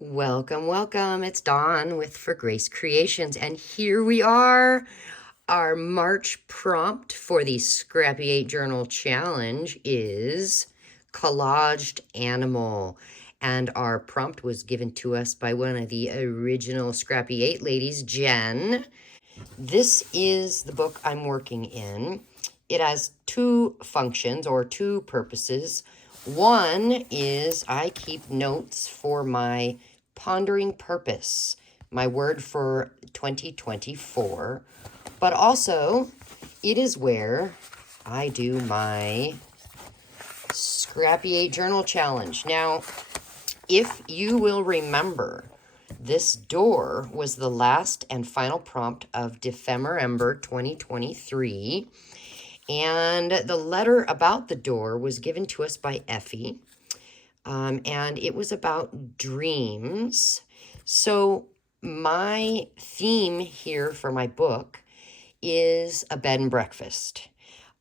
Welcome, welcome. It's Dawn with For Grace Creations, and here we are. Our March prompt for the Scrappy 8 Journal Challenge is Collaged Animal. And our prompt was given to us by one of the original Scrappy 8 ladies, Jenn. This is the book I'm working in. It has two functions or two purposes. One is I keep notes for my pondering purpose, my word for 2024, but also it is where I do my Scrappy 8 Journal Challenge. Now, if you will remember, this door was the last and final prompt of December 2023. And the letter about the door was given to us by Effie. And it was about dreams. So my theme here for my book is a bed and breakfast.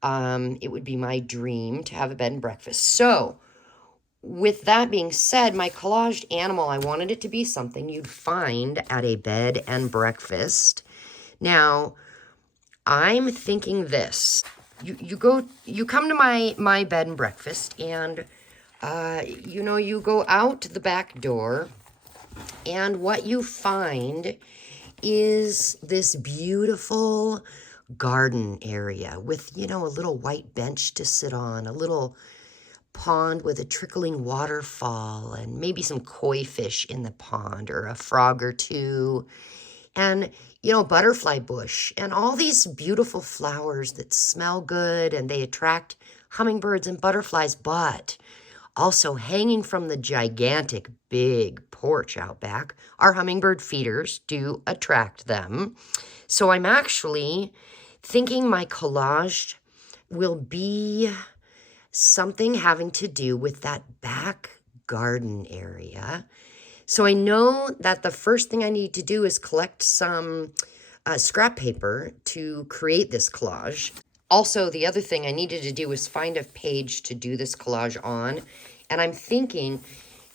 It would be my dream to have a bed and breakfast. So with that being said, my collaged animal, I wanted it to be something you'd find at a bed and breakfast. Now, I'm thinking this. You come to my bed and breakfast, and you go out the back door, and what you find is this beautiful garden area with, a little white bench to sit on, a little pond with a trickling waterfall, and maybe some koi fish in the pond or a frog or two, and butterfly bush and all these beautiful flowers that smell good and they attract hummingbirds and butterflies, but also hanging from the gigantic big porch out back our hummingbird feeders do attract them. So I'm actually thinking my collage will be something having to do with that back garden area. So I know that the first thing I need to do is collect some scrap paper to create this collage. Also, the other thing I needed to do was find a page to do this collage on. And I'm thinking,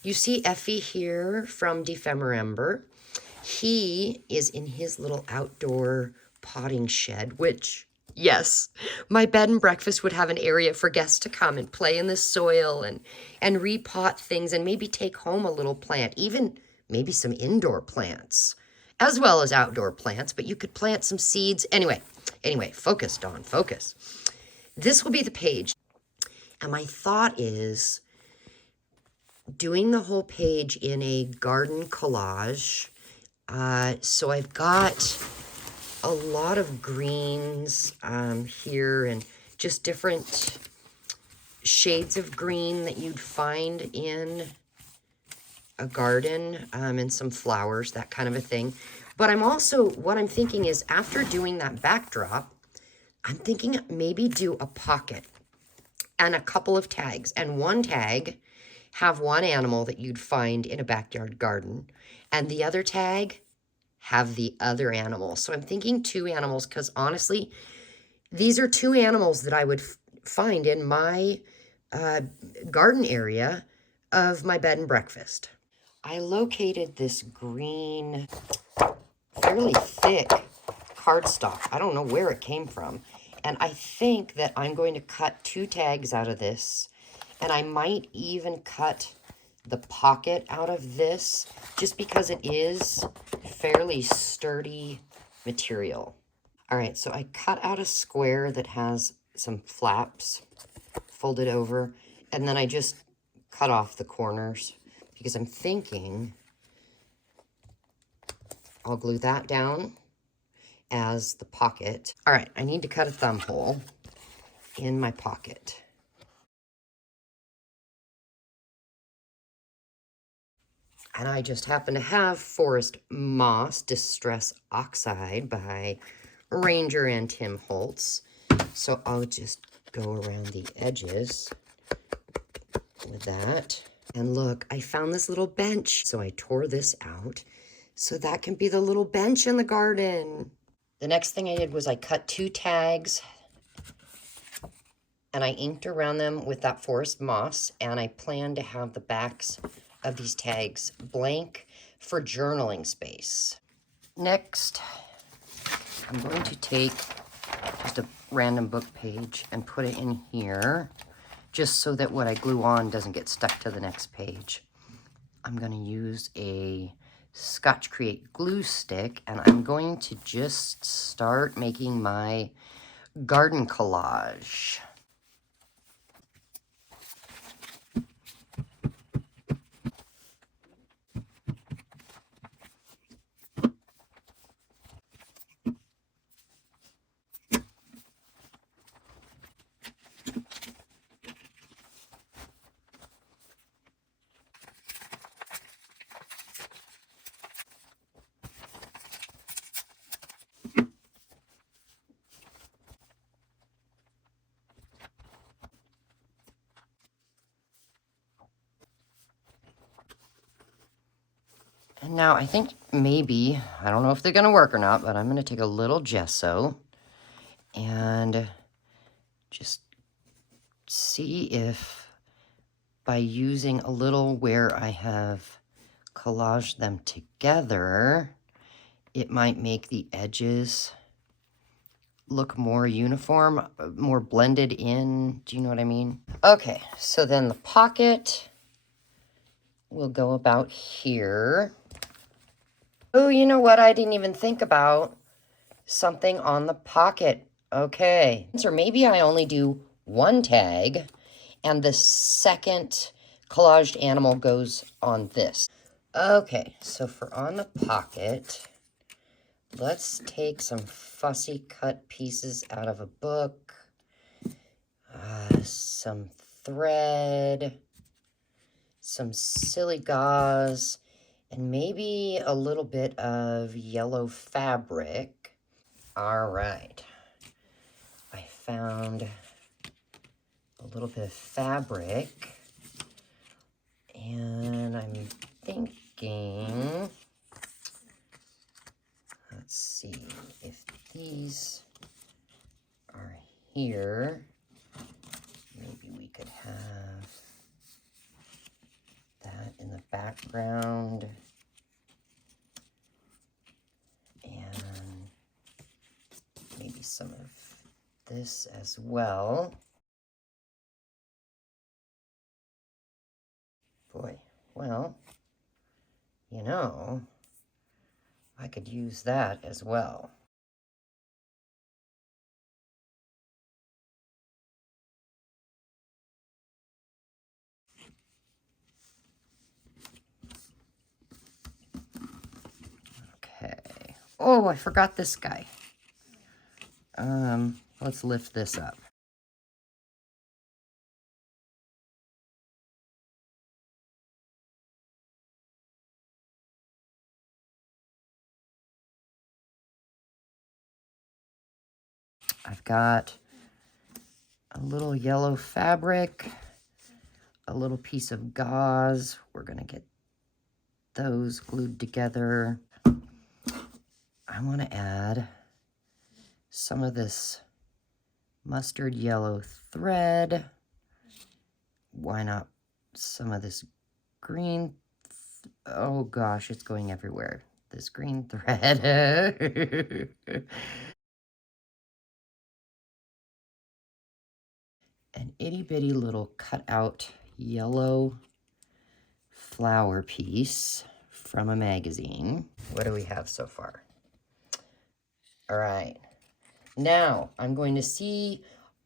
you see Effie here from December. He is in his little outdoor potting shed, which, yes, my bed and breakfast would have an area for guests to come and play in the soil and repot things and maybe take home a little plant, even maybe some indoor plants, as well as outdoor plants, but you could plant some seeds. Anyway, focus, Dawn, focus. This will be the page. And my thought is doing the whole page in a garden collage. So I've got a lot of greens here and just different shades of green that you'd find in a garden, and some flowers, that kind of a thing. But what I'm thinking is after doing that backdrop, I'm thinking maybe do a pocket and a couple of tags, and one tag have one animal that you'd find in a backyard garden, and the other tag have the other animal. So I'm thinking two animals, because honestly, these are two animals that I would find in my garden area of my bed and breakfast. I located this green, fairly thick cardstock. I don't know where it came from. And I think that I'm going to cut two tags out of this. And I might even cut the pocket out of this, just because it is fairly sturdy material. All right, so I cut out a square that has some flaps folded over, and then I just cut off the corners because I'm thinking I'll glue that down as the pocket. All right, I need to cut a thumb hole in my pocket. And I just happen to have Forest Moss Distress Oxide by Ranger and Tim Holtz. So I'll just go around the edges with that. And look, I found this little bench. So I tore this out. So that can be the little bench in the garden. The next thing I did was I cut two tags and I inked around them with that forest moss, and I plan to have the backs of these tags blank for journaling space. Next, I'm going to take just a random book page and put it in here, just so that what I glue on doesn't get stuck to the next page. I'm going to use a Scotch Create glue stick, and I'm going to just start making my garden collage. And now I think maybe, I don't know if they're going to work or not, but I'm going to take a little gesso and just see if by using a little where I have collaged them together, it might make the edges look more uniform, more blended in. Do you know what I mean? Okay, so then the pocket will go about here. Oh, you know what? I didn't even think about something on the pocket. Okay. Or maybe I only do one tag and the second collaged animal goes on this. Okay, so for on the pocket, let's take some fussy cut pieces out of a book, some thread, some silly gauze, and maybe a little bit of yellow fabric. All right, I found a little bit of fabric, and I'm thinking, let's see if these are here. Maybe we could have that in the background. And maybe some of this as well. Boy, well, you know, I could use that as well. Okay. Oh, I forgot this guy. Let's lift this up. I've got a little yellow fabric, a little piece of gauze. We're gonna get those glued together. I want to add some of this mustard yellow thread. Why not some of this green? Oh gosh, it's going everywhere. This green thread. An itty bitty little cutout yellow flower piece from a magazine. What do we have so far? All right. Now I'm going to see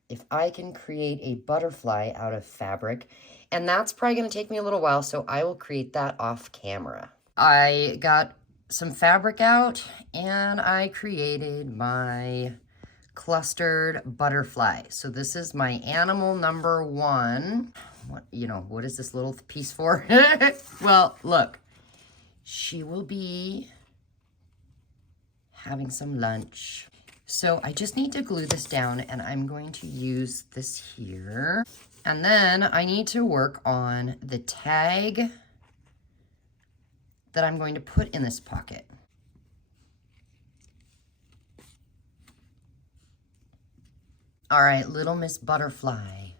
if I can create a butterfly out of fabric, and that's probably going to take me a little while, so I will create that off camera. I got some fabric out and I created my clustered butterfly. So this is my animal number 1. What is this little piece for? Well, look, she will be having some lunch. So I just need to glue this down, and I'm going to use this here. And then I need to work on the tag that I'm going to put in this pocket. All right, Little Miss Butterfly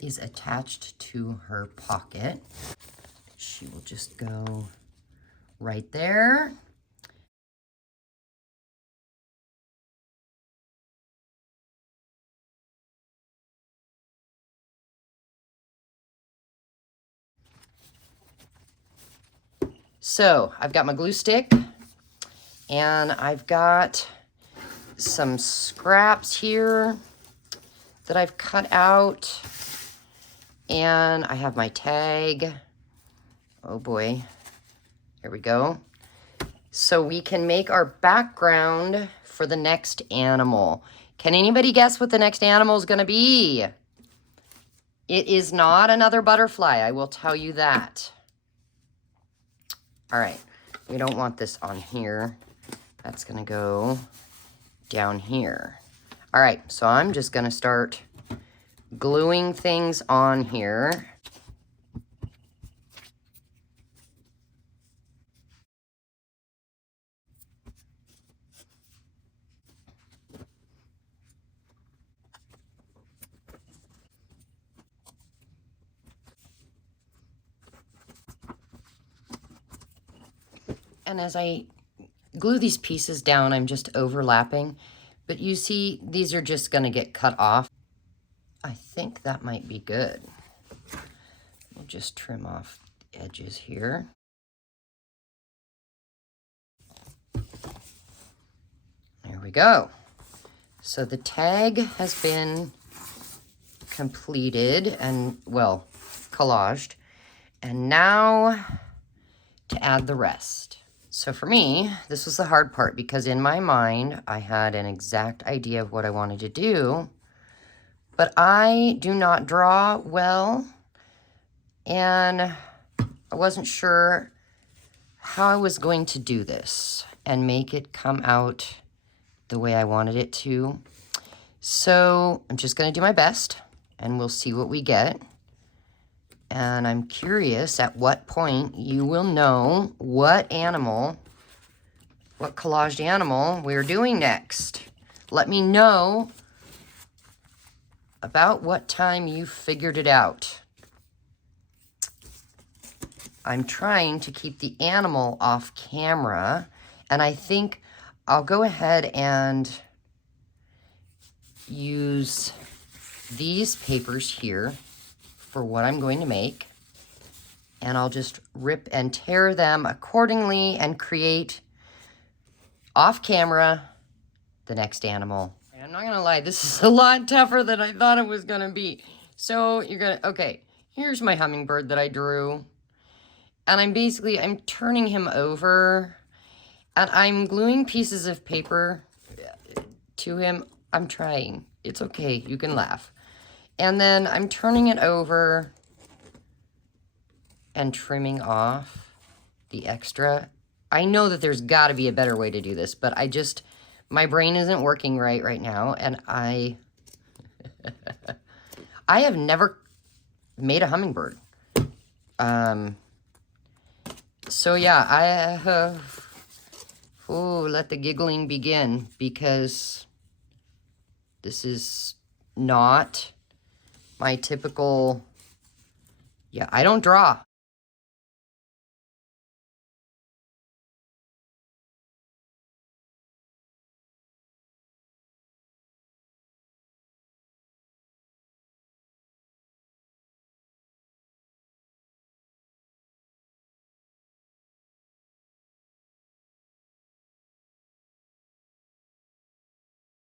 is attached to her pocket. She will just go right there. So I've got my glue stick and I've got some scraps here that I've cut out, and I have my tag. Oh boy, here we go. So we can make our background for the next animal. Can anybody guess what the next animal is going to be? It is not another butterfly, I will tell you that. All right, we don't want this on here. That's going to go down here. All right, so I'm just going to start gluing things on here. And as I glue these pieces down, I'm just overlapping. But you see, these are just going to get cut off. I think that might be good. We'll just trim off the edges here. There we go. So the tag has been completed and, well, collaged. And now to add the rest. So for me, this was the hard part because in my mind, I had an exact idea of what I wanted to do, but I do not draw well, and I wasn't sure how I was going to do this and make it come out the way I wanted it to. So I'm just going to do my best, and we'll see what we get. And I'm curious at what point you will know what animal, what collaged animal we're doing next. Let me know about what time you figured it out. I'm trying to keep the animal off camera, and I think I'll go ahead and use these papers here for what I'm going to make, and I'll just rip and tear them accordingly and create off camera the next animal. And I'm not gonna lie, this is a lot tougher than I thought it was gonna be. So you're gonna, okay, here's my hummingbird that I drew, and I'm turning him over, and I'm gluing pieces of paper to him. I'm trying, it's okay, you can laugh. And then I'm turning it over and trimming off the extra. I know that there's got to be a better way to do this, but my brain isn't working right now, and I have never made a hummingbird. So yeah, let the giggling begin, because this is not my typical, I don't draw.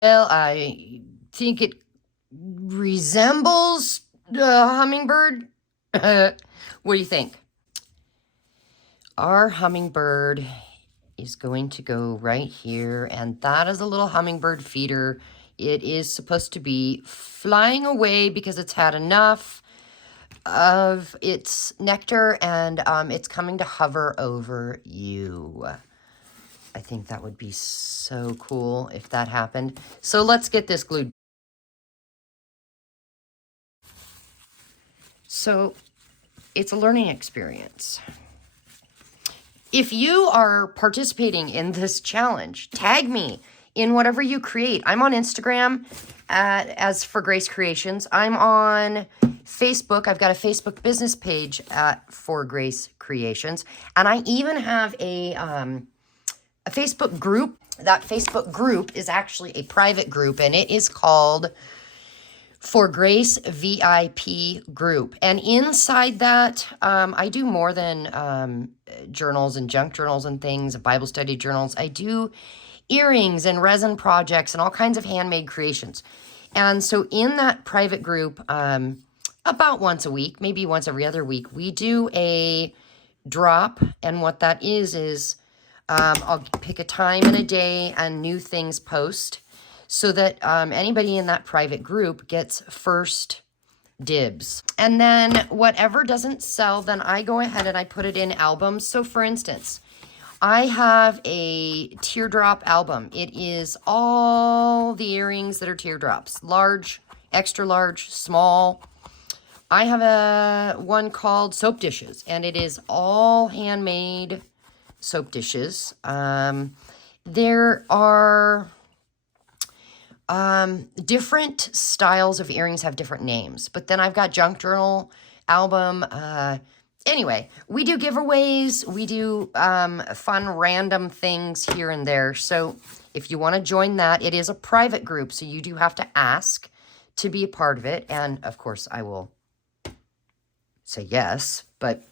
Well, I think it resembles a hummingbird. What do you think? Our hummingbird is going to go right here, and that is a little hummingbird feeder. It is supposed to be flying away because it's had enough of its nectar, and it's coming to hover over you. I think that would be so cool if that happened. So let's get this glued. So it's a learning experience. If you are participating in this challenge, tag me in whatever you create. I'm on Instagram as For Grace Creations. I'm on Facebook. I've got a Facebook business page at For Grace Creations. And I even have a Facebook group. That Facebook group is actually a private group, and it is called For Grace VIP group. And inside that, I do more than journals and junk journals and things, Bible study journals. I do earrings and resin projects and all kinds of handmade creations. And so in that private group, about once a week, maybe once every other week, we do a drop. And what that is I'll pick a time and a day and new things post so that anybody in that private group gets first dibs. And then whatever doesn't sell, then I go ahead and I put it in albums. So for instance, I have a teardrop album. It is all the earrings that are teardrops. Large, extra large, small. I have a one called Soap Dishes, and it is all handmade soap dishes. There are different styles of earrings have different names, but then I've got junk journal album. Anyway, we do giveaways. We do fun random things here and there. So if you want to join that, it is a private group, so you do have to ask to be a part of it. And of course, I will say yes. But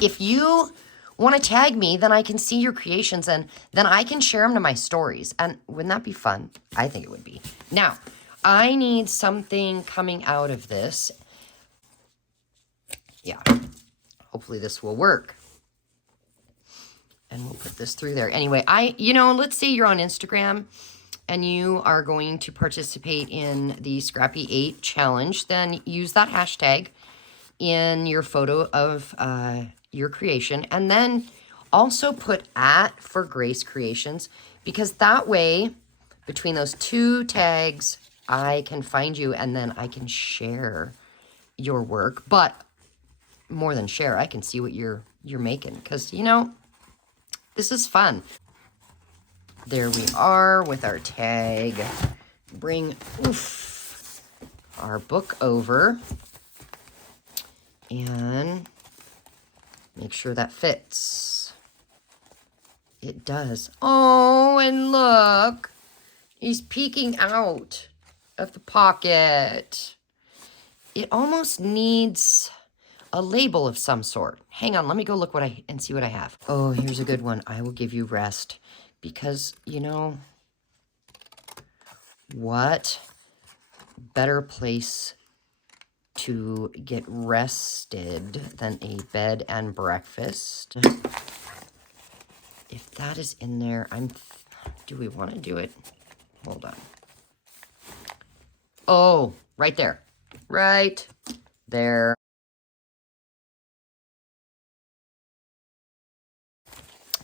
if you want to tag me, then I can see your creations and then I can share them to my stories. And wouldn't that be fun? I think it would be. Now, I need something coming out of this. Yeah. Hopefully this will work. And we'll put this through there. Anyway, let's say you're on Instagram and you are going to participate in the Scrappy 8 challenge, then use that hashtag in your photo of your creation. And then also put @ For Grace Creations, because that way, between those two tags, I can find you and then I can share your work. But more than share, I can see what you're making, because this is fun. There we are with our tag. Bring our book over and make sure that fits. It does. Oh, and look, he's peeking out of the pocket. It almost needs a label of some sort. Hang on, let me go look and see what I have. Oh, here's a good one. I will give you rest, because what better place to get rested than a bed and breakfast? If that is in there, do we want to do it? Hold on. Oh, right there. Right there.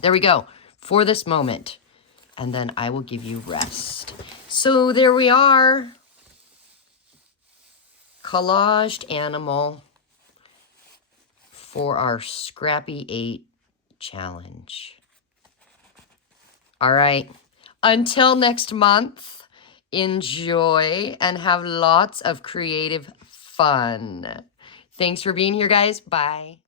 There we go. For this moment. And then I will give you rest. So there we are. Collaged animal for our Scrappy 8 challenge. All right. Until next month, enjoy and have lots of creative fun. Thanks for being here, guys. Bye.